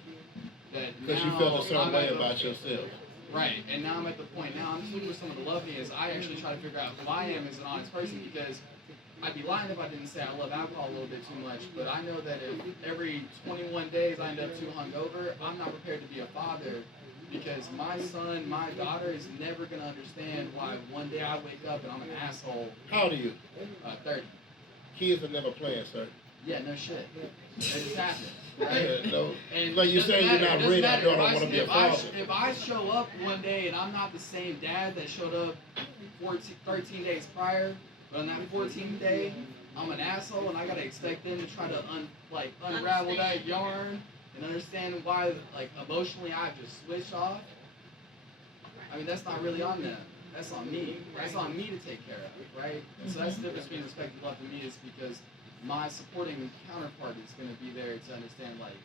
Because you felt a certain way about yourself. Right, and now I'm at the point, now I'm just looking for someone to love me as I actually try to figure out who I am as an honest person, because I'd be lying if I didn't say I love alcohol a little bit too much, but I know that if every 21 days I end up too hungover, I'm not prepared to be a father, because my son, my daughter is never going to understand why one day I wake up and I'm an asshole. How old are you? 30. Kids are never playing, sir. Yeah, no shit. It just happens. Right? No. And Like you saying, you're not ready. I don't want to be a father. If I show up one day and I'm not the same dad that showed up 13 days prior, but on that 14th day, I'm an asshole and I gotta expect them to try to unravel that yarn and understand why, like, emotionally I've just switched off. I mean, that's not really on them. That's on me. That's on me to take care of, right? And so that's the difference between respect and love to me, is because my supporting counterpart is going to be there to understand, like,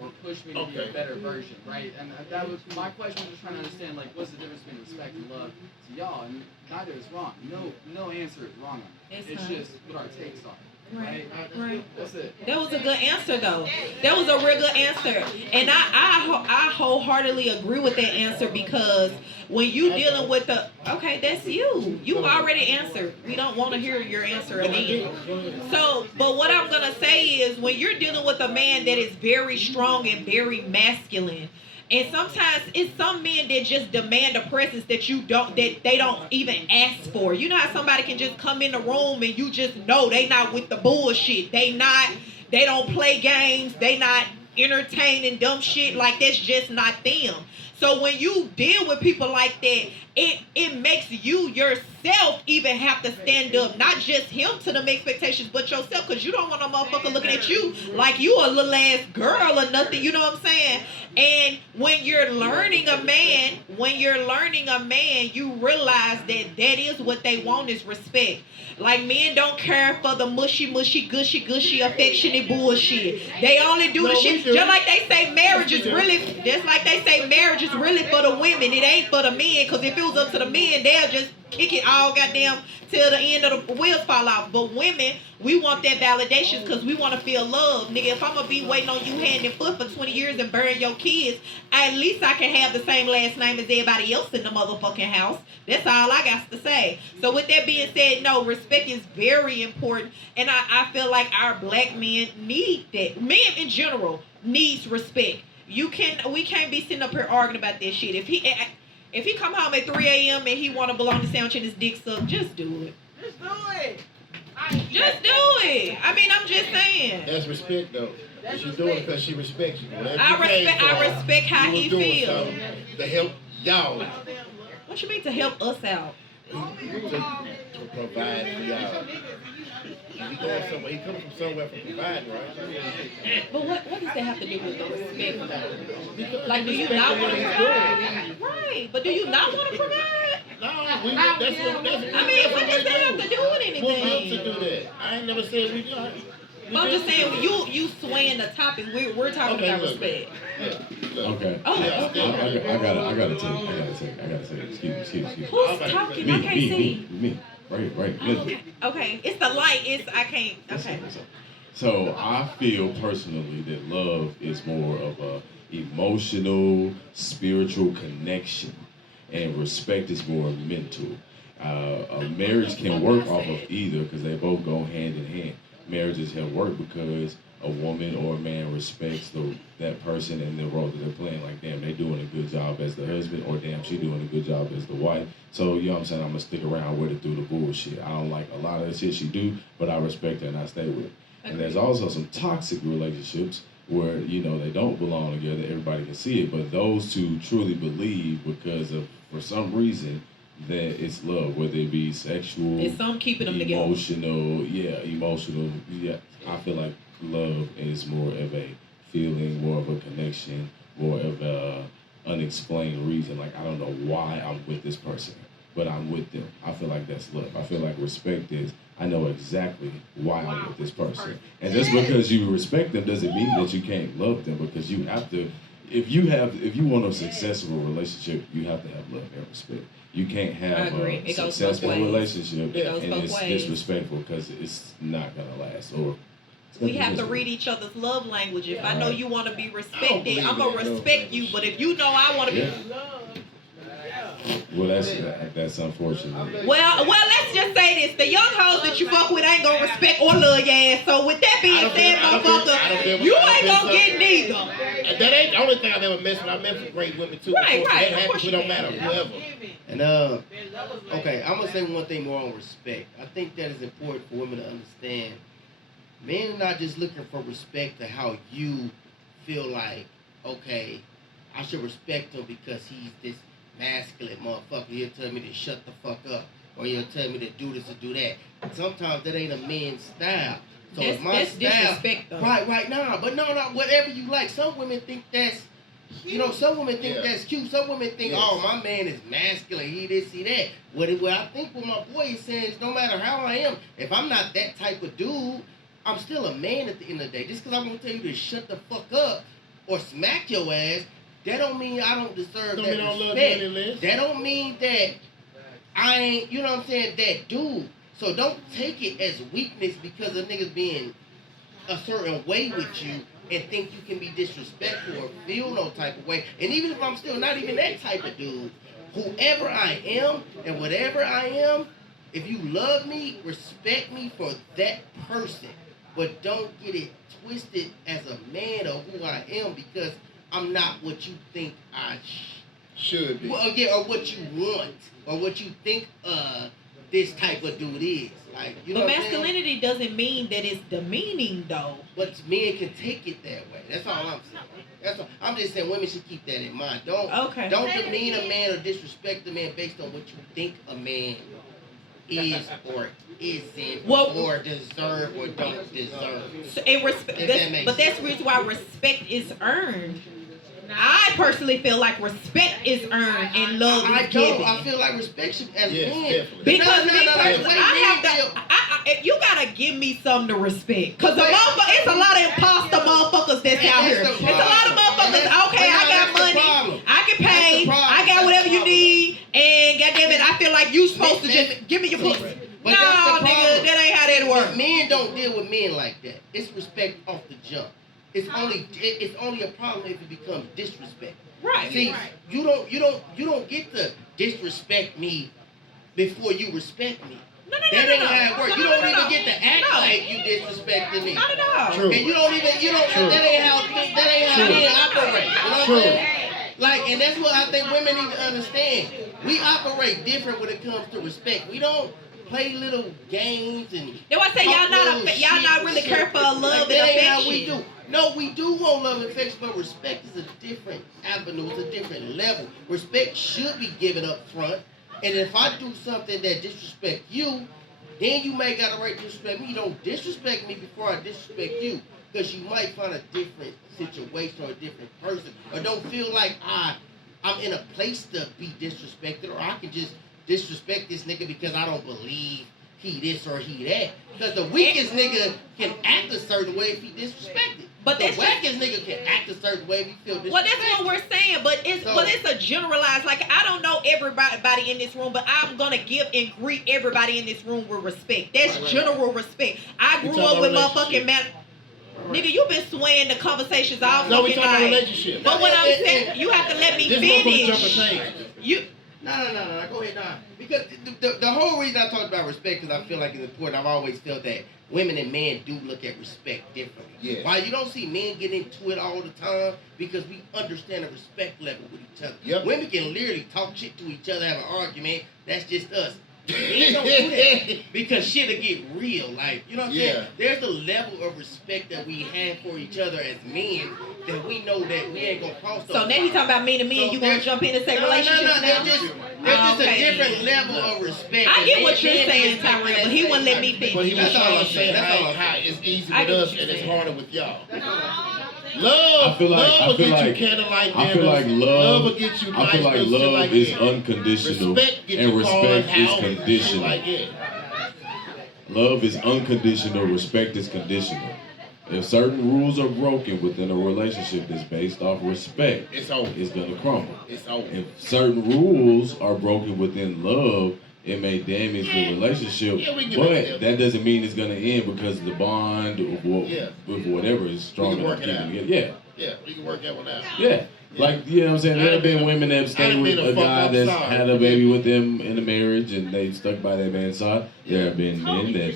or push me to be a better version, right? And that was my question, was just trying to understand, like, what's the difference between respect and love to y'all? And neither is wrong. No answer is wrong on it. It's just what our takes are. Right. That's it. That was a good answer, though. That was a real good answer, and I wholeheartedly agree with that answer, because when you dealing with that's you already answered. We don't want to hear your answer again. So, but what I'm gonna say is, when you're dealing with a man that is very strong and very masculine. And sometimes it's some men that just demand a presence that they don't even ask for. You know how somebody can just come in the room and you just know they not with the bullshit. They don't play games. They not entertaining dumb shit. Like, that's just not them. So when you deal with people like that, it makes you yourself even have to stand up, not just him to them expectations, but yourself, because you don't want a motherfucker looking at you like you a little ass girl or nothing. You know what I'm saying? And when you're learning a man, you realize that is what they want, is respect. Like, men don't care for the mushy, gushy, affectionate bullshit. They only do the shit. Just like they say marriage is really for the women. It ain't for the men, because if it was up to the men, they'll just kick it all goddamn till the end of the wheels fall off. But women, we want that validation because we want to feel love. Nigga, if I'm going to be waiting on you hand and foot for 20 years and bury your kids, at least I can have the same last name as everybody else in the motherfucking house. That's all I got to say. So with that being said, no, respect is very important. And I feel like our black men need that. Men in general needs respect. We can't be sitting up here arguing about this shit. If he come home at 3 a.m. and he want to belong to sandwich and his dick sucked, just do it. Just do it. Just do it. I mean, I'm just saying. That's respect, though. She's doing it because she respects you. I respect how he feels. To help y'all. What you mean to help us out? To provide for y'all. He going somewhere. He coming from somewhere for providing, right? But what does that have to do with the respect, though? Like, do you not want to provide? Right, but do you not want to provide? No, that's what what does that have to do with anything? We're built to do that. I ain't never said we do. I'm just saying, you swaying the topic. We're talking about respect. Okay. I gotta take. Excuse me. Who's talking? I can't see. Me. Right. Okay. It's the light. I can't. Okay. So I feel personally that love is more of a emotional, spiritual connection, and respect is more mental. A marriage can work off of either because they both go hand in hand. Marriages have worked because a woman or a man respects that person and the role that they're playing. Like, damn, they doing a good job as the husband, or damn, she doing a good job as the wife. So, you know what I'm saying? I'm gonna stick around with her through the bullshit. I don't like a lot of the shit she do, but I respect her and I stay with her. And there's also some toxic relationships where, you know, they don't belong together. Everybody can see it, but those two truly believe because of, for some reason, that it's love, whether it be sexual, It's some keeping them together. emotional. Yeah, I feel like love is more of a feeling, more of a connection, more of a unexplained reason. Like, I don't know why I'm with this person, but I'm with them. I feel like that's love. I feel like respect is, I know exactly why I'm with this person. And just because you respect them doesn't mean that you can't love them, because you have to, if you want a successful relationship, you have to have love and respect. You can't have a successful relationship and it's disrespectful, because it's not gonna last. Or we have to read each other's love language. If I know you want to be respected, I'm gonna respect you. But if you know I want to be well, that's unfortunate. well, let's just say this: the young hoes that you fuck with ain't gonna respect or love your ass. So with that being said, motherfucker, you ain't gonna get neither. That ain't the only thing I've ever messed with. I met some great women too. Right. That happens. It don't matter whoever. And okay, I'm gonna say one thing more on respect. I think that is important for women to understand. Men are not just looking for respect to how you feel like, okay, I should respect him because he's this masculine motherfucker. He'll tell me to shut the fuck up, or he'll tell me to do this or do that. Sometimes that ain't a man's style. So it's my that's style. disrespect, though. Right, nah, but no, whatever you like. Some women think that's, you know, some women think that's cute. Some women think, oh, my man is masculine. He this, he that. What I think what my boy is saying is, no matter how I am, if I'm not that type of dude, I'm still a man at the end of the day. Just because I'm going to tell you to shut the fuck up or smack your ass, that don't mean I don't deserve that respect. Love you any less. That don't mean that I ain't, you know what I'm saying, that dude. So don't take it as weakness because a nigga's being a certain way with you and think you can be disrespectful or feel no type of way. And even if I'm still not even that type of dude, whoever I am and whatever I am, if you love me, respect me for that person. But don't get it twisted as a man or who I am, because I'm not what you think I should be. Well, yeah, or what you want, or what you think this type of dude is. Like, you know but what masculinity doesn't mean that it's demeaning, though. But men can take it that way. That's all I'm saying. That's all. I'm just saying women should keep that in mind. Don't demean a man or disrespect a man based on what you think a man is or isn't, or deserve or don't deserve. So but that's the reason why respect is earned. I personally feel like respect is earned and love is given. I feel like respect should, as men. Because you gotta give me something to respect. Cause it's a lot of imposter motherfuckers that's out here. It's a lot of motherfuckers. Okay, I got money, I can pay, I got whatever you need, and goddamn it, I feel like you supposed to just give me your pussy. No, nigga, that ain't how that works. Men don't deal with men like that. It's respect off the jump. It's only a problem if it becomes disrespect. Right. See, you don't get to disrespect me before you respect me. No. That ain't how it works. You don't even get to act like you disrespecting me. Not at all. True. And that ain't how men operate. You know what I'm saying? Like, and that's what I think women need to understand. We operate different when it comes to respect. We don't play little games and. That's why I say y'all not really care for love and affection. How we do. No, we do want love and affection, but respect is a different avenue. It's a different level. Respect should be given up front. And if I do something that disrespect you, then you may got a right to disrespect me. Don't disrespect me before I disrespect you, because you might find a different situation or a different person, or don't feel like I'm in a place to be disrespected, or I can just disrespect this nigga because I don't believe he this or he that. Because the weakest nigga can act a certain way if he disrespected. But the wackest nigga can act a certain way if he feel disrespected. Well, that's what we're saying, but it's a generalized. Like, I don't know everybody in this room, but I'm gonna give and greet everybody in this room with respect. That's general respect. I grew up with motherfucking man. Nigga, you been swaying the conversations all fucking night. No, we talking relationship. But what I'm saying, you have to let me finish. No. Go ahead, Don. Because the whole reason I talked about respect is I feel like it's important. I've always felt that women and men do look at respect differently. Yes. Why you don't see men get into it all the time? Because we understand the respect level with each other. Yep. Women can literally talk shit to each other, have an argument. That's just us. Men don't do that because shit'll get real. Like, you know what I'm saying? There's a level of respect that we have for each other as men that we know that we ain't gonna cross those So now you talking about men to men, you want to jump in and say relationships now? There's just a different level of respect. I get what you're saying, Tyrell, but he wouldn't let me finish. But he was That's all trying I'm to say saying. That's all I'm how it's easy I with get us what and you're it's saying. harder with y'all. Love will get you candlelight I feel like love. will get you I nice feel like little shit love like is that. unconditional, Respect get and you cars, respect is houses, conditional. like that. Love is unconditional. Respect is conditional. If certain rules are broken within a relationship that's based off respect, It's over. it's gonna crumble. It's over. If certain rules are broken within love, it may damage the relationship, Yeah, we can get back there. but that doesn't mean it's gonna end because the bond of Yeah. with whatever is strong We can enough work to it keep out. it together. Yeah, we can work that one out. Yeah. Like, you know what I'm saying? There have been women that stayed done with been a a fuck guy up, that's sorry. had a baby with them in a marriage and they stuck by their man's side. There have been men that,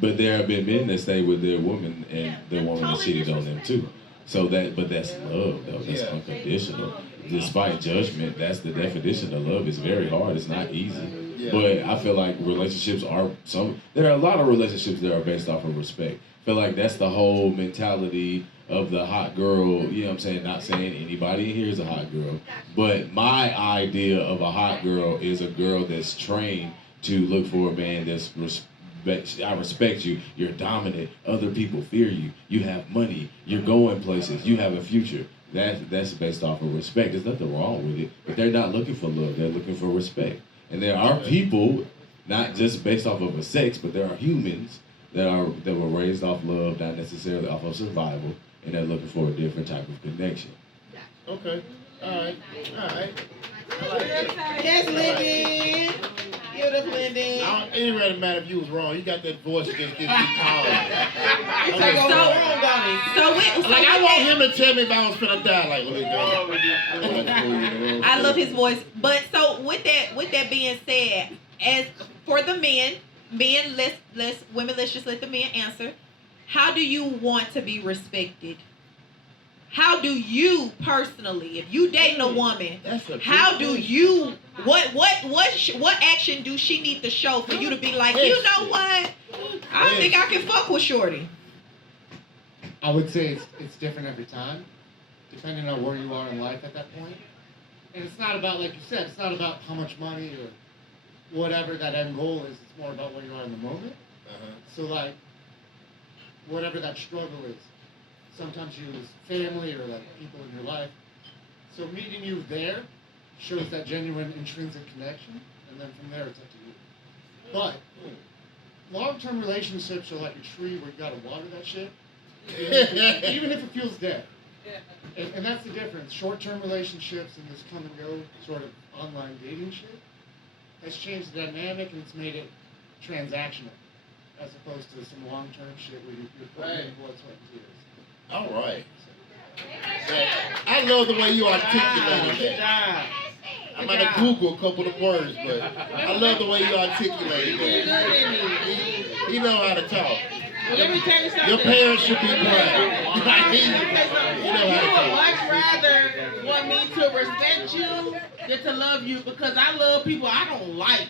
but there have been men that stay with their woman and the woman that cheated on them too. So but that's love though. That's Yeah. unconditional. Despite judgment, that's the definition of love. It's very hard. It's not easy. Yeah. But I feel like relationships there are a lot of relationships that are based off of respect. I feel like that's the whole mentality of the hot girl, you know what I'm saying? Not saying anybody in here is a hot girl, but my idea of a hot girl is a girl that's trained to look for a man that's I respect you, you're dominant, other people fear you, you have money, you're going places, you have a future. That's based off of respect. There's nothing wrong with it, but they're not looking for love, they're looking for respect. And there are people, not just based off of a sex, but there are humans that were raised off love, not necessarily off of survival, and they're looking for a different type of connection. Okay. Alright. Yes, Lyndon. Give it up, Lyndon. It ain't really matter if you was wrong. You got that voice that just gives me power. Like, I want him to tell me if I was finna die. Like, let me go. I love his voice. But so with that being said, as for the men, let's just let the men answer. How do you want to be respected? How do you personally, if you dating a woman, how do you what action do she need to show for you to be like, you know what? I think I can fuck with Shorty. I would say it's different every time, depending on where you are in life at that point. And it's not about, like you said, it's not about how much money or whatever that end goal is. It's more about where you are in the moment. So like, whatever that struggle is. Sometimes you lose family or like people in your life. So meeting you there shows that genuine intrinsic connection, and then from there it's up to you. But long-term relationships are like a tree where you gotta water that shit, even if it feels dead. And that's the difference. Short-term relationships and this come and go sort of online dating shit has changed the dynamic and it's made it transactional, as opposed to some long-term shit where you're putting in blood, sweat, and tears. All right. I love the way you articulated that. I'm going to Google a couple of words, but I love the way you articulated that. He know how to talk. Well, let me tell you something. Your parents should be proud. You know You how to would talk. much rather want me to respect you than to love you, because I love people I don't like.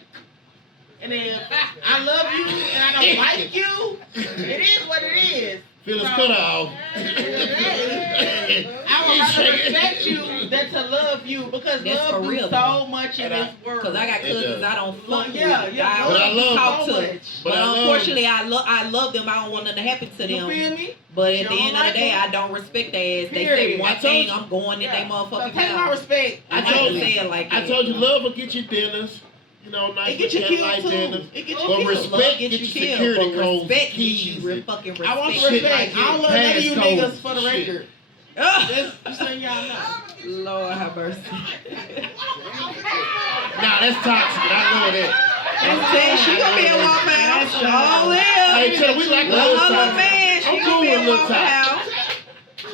And if I love you and I don't like you, it is what it is. Feel his cut off. I would rather respect you than to love you, because That's love for do real, so though. much in this world. Because I got cousins I don't fuck with. Yeah. But I love talk so to. much. But unfortunately, I love them. I don't want nothing to happen to You them. feel me? But You at the don't end of the like day, them? I don't respect their ass. They Period. say one I told thing, you. I'm going in they motherfucking So take my mouth. respect. I I told didn't say you. it like I that. told you, love will get you dinners. You know, nice It get you candlelight killed too. dinners. It get you But killed. respect Love get you killed, security but codes, respect keys. fucking respect. I want Shit respect. like I don't love none of you passcodes niggas for the and shit. record. Ugh. Just so y'all know. Lord have mercy. Nah, that's toxic. I know that. Said she gonna be a Waffle House. All Hey, in. tell we like a Love little her little toxic. man. She I'm gonna be cool a with little Waffle toxic. House.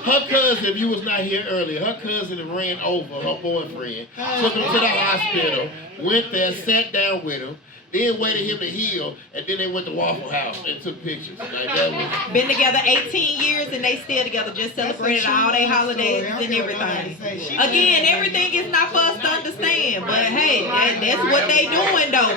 Her cousin, if you was not here earlier, her cousin ran over her boyfriend, took him to the hospital, went there, sat down with him, then waited him to heal, and then they went to Waffle House and took pictures. Like that was. Been together 18 years and they still together. Just celebrated all their holidays and everything. Again, everything is not for us to understand, but hey, that's what they doing though.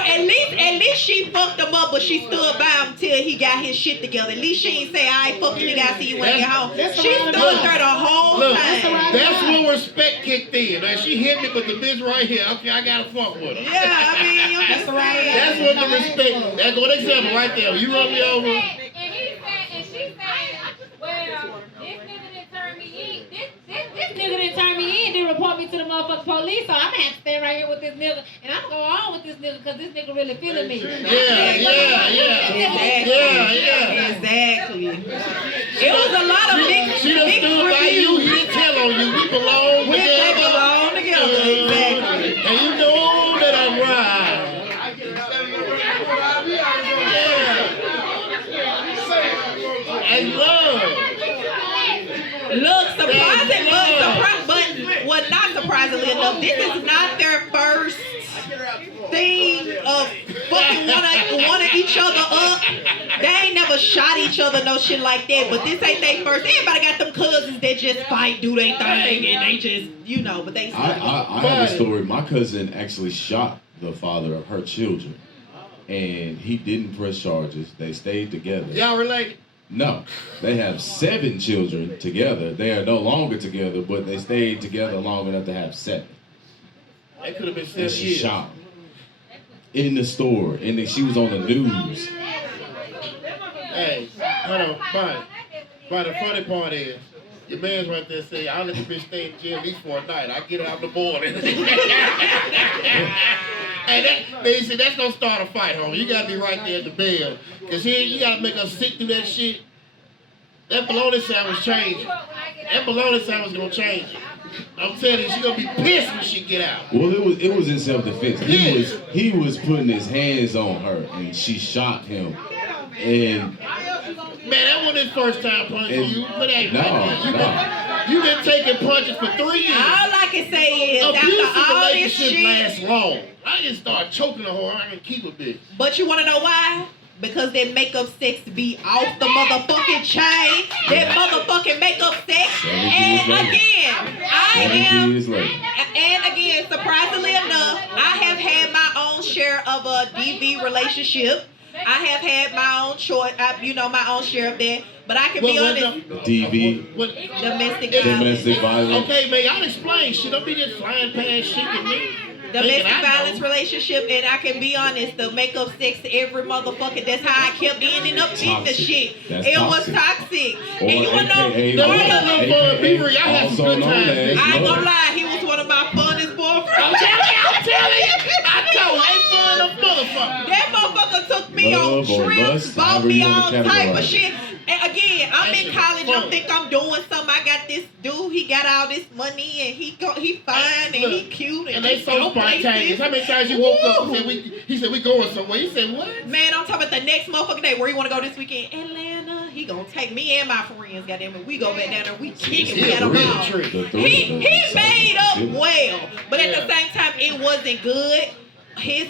At least she fucked him up, but she stood by him till he got his shit together. At least she ain't say, "I ain't fucking you guys, see you when you get home." She stood there the whole time. That's when respect kicked in. Now she hit me with the bitch right here. Okay, I gotta fuck with her. Yeah, I mean, you that's what the respect. That's one example right there. You run me over. And she said, well, this nigga didn't turn me in, didn't report me to the motherfucking police, so I'm gonna have to stand right here with this nigga, and I'm gonna go on with this nigga because this nigga really feeling me. Exactly. It was a lot of big. She done stood by you. He didn't tell on you. We belong together. We belong together. Exactly. And you know that I'm right. And love. Look, surprising, but not surprisingly enough, this is not their first thing of fucking one of each other up. They ain't never shot each other, no shit like that. But this ain't their first. Everybody got them cousins that just fight, do their thing, and they just, but they. I have a story. My cousin actually shot the father of her children, and he didn't press charges. They stayed together. Y'all related? No, they have 7 children together. They are no longer together, but they stayed together long enough to have 7. That could have been 7 And she years. shot him in the store, and then she was on the news. Hey, hold on, Bonnie. But the funny part is, your man's right there saying, I'll let the bitch stay in jail at least for a night. I'll get her out in the morning. Hey, see, that's gonna start a fight, homie. You gotta be right there at the bell. Cause here, you gotta make her sit through that shit. That bologna sandwich changing. That bologna sandwich gonna change it. I'm telling you, she gonna be pissed when she get out. Well, it was in self-defense. He was putting his hands on her, and she shot him. And man, that wasn't his first time punching you. But hey, no. You've been taking punches for 3 years. All I can say is, abusive after all this relationship shit, lasts long. I just start choking a whore. I can keep a bitch. But you want to know why? Because that makeup sex be off the motherfucking chain. That motherfucking makeup sex. And again, surprisingly enough, I have had my own share of a DV relationship. I have had my own choice, my own share of that. But I can be honest. DV. Domestic violence. Okay, man, y'all explain. Shit, don't be just flying past shit to me. Domestic violence relationship, and I can be honest, the makeup sex every motherfucker, that's how I kept ending up eating the shit. It was toxic. And you wanna know, I had some good times. I ain't gonna lie, he was one of my funnest boyfriends. I'm telling you. I told him, ain't fun of motherfucker. That motherfucker took me on trips, bought me all type of shit. And again, I'm in college. I think I'm doing something. I got this dude. He got all this money, and he fine and he cute. And they so spontaneous. How many times you woke up and said he said we going somewhere? You said what? Man, I'm talking about the next motherfucking day. Where you want to go this weekend? Atlanta. He gonna take me and my friends. Goddamn it, we go back down there. We kick it. We got them all. He made up well, but at the same time, it wasn't good. He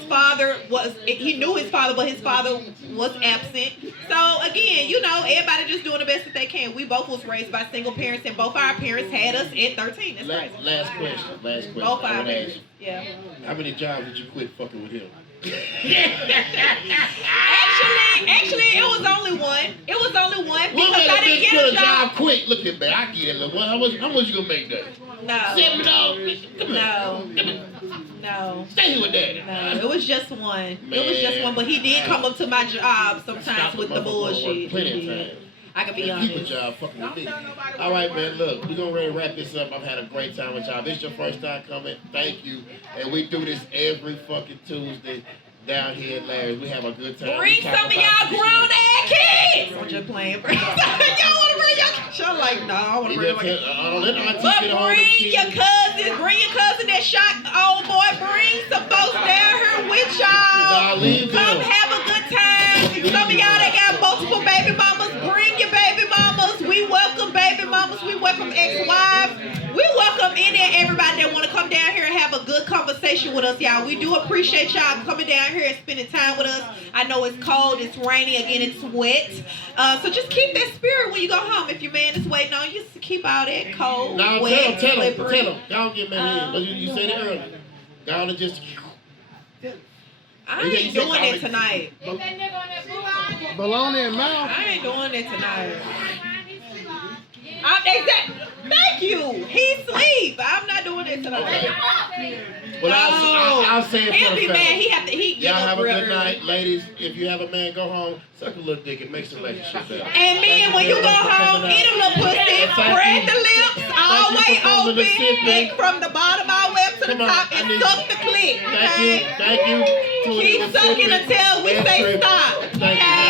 knew his father, but his father was absent. So again, everybody just doing the best that they can. We both was raised by single parents, and both our parents had us at 13. That's crazy. Last question. Both our parents. Yeah. How many jobs did you quit fucking with him? Actually, it was only one. Because I didn't get a job. Quick, look at me. I get it. How much you gonna make that? No. $7. No. Stay here with daddy. No, it was just one. But he did come up to my job sometimes with the bullshit. Plenty of time. I can be honest. Keep a job fucking with me. All right, man, look, we're going to ready to wrap this up. I've had a great time with y'all. This is your first time coming. Thank you. And we do this every fucking Tuesday down here in Larry's. We have a good time. Bring some of y'all grown-ass kids. I'm just playing. Y'all want to bring your kids? Y'all like, no, I want to bring my kids. But bring your cousin. Bring your cousin that shot old boy. Bring some folks down here with y'all. Come have a good time. Some of y'all that got multiple baby mamas, bring your baby mamas. We welcome baby mamas. and then everybody that want to come down here and have a good conversation with us, y'all. We do appreciate y'all coming down here and spending time with us. I know it's cold, it's rainy, again, it's wet. So just keep that spirit when you go home. If your man is waiting on you, keep all that cold, Now wet, tell him. slippery. Don't get mad here. You said it earlier. Y'all just. I ain't doing it tonight. Bologna and mouth. I ain't doing it tonight. Thank you. He sleep. I'm not doing it tonight. Well, I'll say it He'll for be the mad. fellas. He get Y'all up have a real good early. night, ladies. If you have a man, go home, suck a little dick. It makes the relationship better. And men, when you go home, eat a little pussy, spread the lips, all way open, and from the bottom all the way up to the top, and suck the clit. Thank you. Keep sucking until we say stop. Okay?